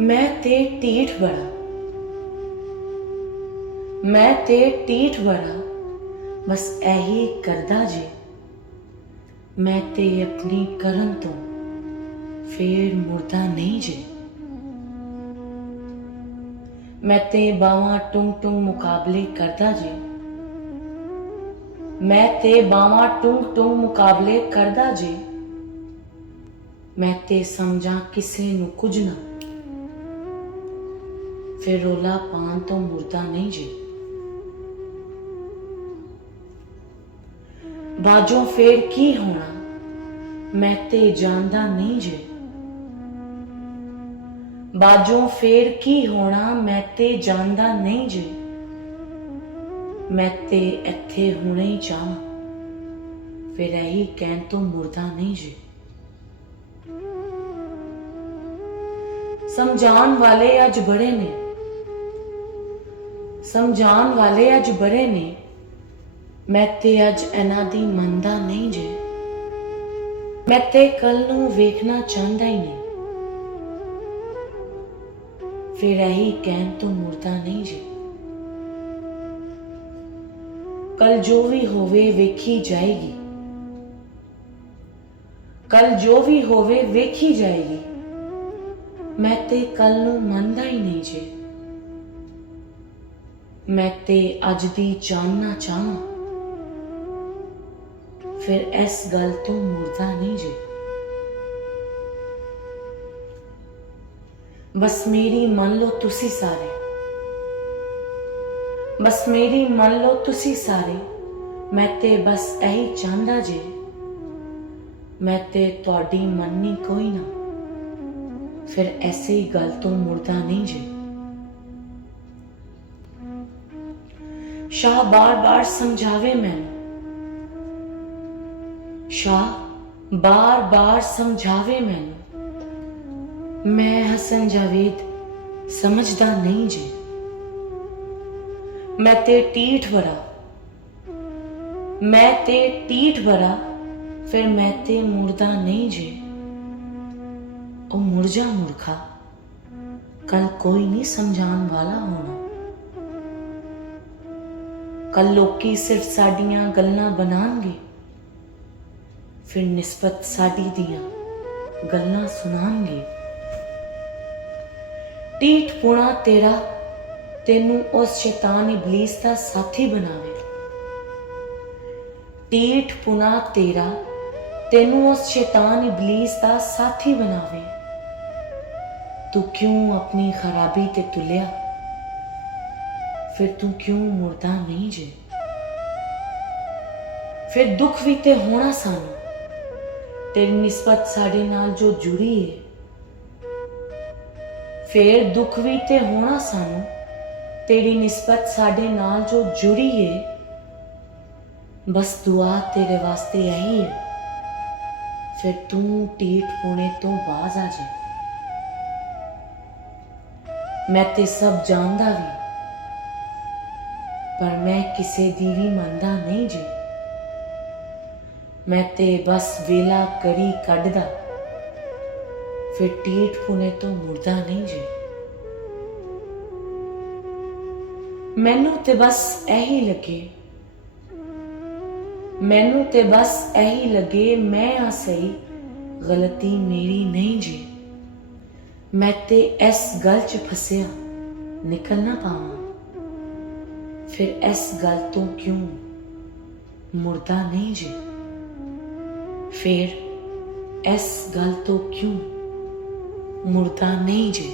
मैं ते ਢੀਠ बड़ा, मैं ते ਢੀਠ बड़ा, बस ऐही करदा जे। मैं ते अपनी करन तो फेर मुड़दा नहीं जे। मैं ते बावां टुंग टुंग मुकाबले करदा जे। मैं ते बावां टुंग टुंग मुकाबले करदा जे। मैं ते समझा किसे नू कुछ ना, फिर रोला पान तो मुड़दा नहीं जे। बाजों फेर की होना, मैं ते जानदा नहीं जे। बाजों फेर की होना, मैं ते जानदा नहीं जे। मैं ते इत्थे हुणे ही चाहां, फिर यही कहन तो मुड़दा नहीं जे। समझान वाले अज बड़े ने, समझान वाले अज बड़े ने, मैं ते अज इन्हां दी मनदा नहीं जे। मैं ते कल नू वेखना चाहता ही नहीं, फिर यही कहन तो मुड़दा नहीं जे। कल जो भी होवे वेखी जाएगी, कल जो भी होवे वेखी जाएगी। मैं ते कल नू मनदा ही नहीं जे। मैं ते अज दी जानना चाहां, फिर इस गल तो मुड़दा नहीं जे। बस मेरी मन लो तुसी सारे, बस मेरी मन लो तुसी सारे। मैं ते बस यही चाहता जे। मैं ते तुहाडी मननी कोई ना, फिर ऐसे ही गल तो मुड़दा नहीं जे। शाह बार बार समझावे मैनू, शाह बार बार समझावे मैनू। मैं हसन जावेद समझदा नहीं जे। मैं ते ढीठ बड़ा, मैं ते ढीठ बड़ा, फिर मैं ते मुड़दा नहीं जे। ओ मुड़ जा मूर्खा, कल कोई नहीं समझान वाला होना। कल लोकी सिर्फ साडियां गल्लां बनानगे, फिर निस्बत साडी दियां गल्लां सुनानगे। ढीठ पुणा तेरा तेनू उस शैतान इबलीस दा साथी बनावे। ढीठ पुणा तेरा तेनू उस शैतान इबलीस दा साथी बनावे। तू क्यों अपनी खराबी ते तुलिया, फिर तू क्यों मुड़दा नहीं जे। फिर दुख भी ते होना सानू, तेरी निस्बत साडे नाल जो जुड़ी है। फिर दुख भी ते होना सानू, तेरी निस्बत साडे नाल जो जुड़ी है। बस दुआ तेरे वास्ते यही है, फिर तू ढीठ पुणे तो बाज आ जा। मैं ते सब जानदा भी, पर मैं किसे दी भी मनदा नहीं जे। मैं ते बस वेला करी कढ़दा, फिर ढीठ पुणे तो मुड़दा नहीं जे। मैनू ते बस यही लगे, मैनू ते बस यही लगे। मैं आ सही, गलती मेरी नहीं जे। मैं ते इस गल च फसिया, निकल ना पावां, फिर इस गल तो क्यों मुड़दा नहीं जे। फिर इस गल तो क्यों मुड़दा नहीं जे।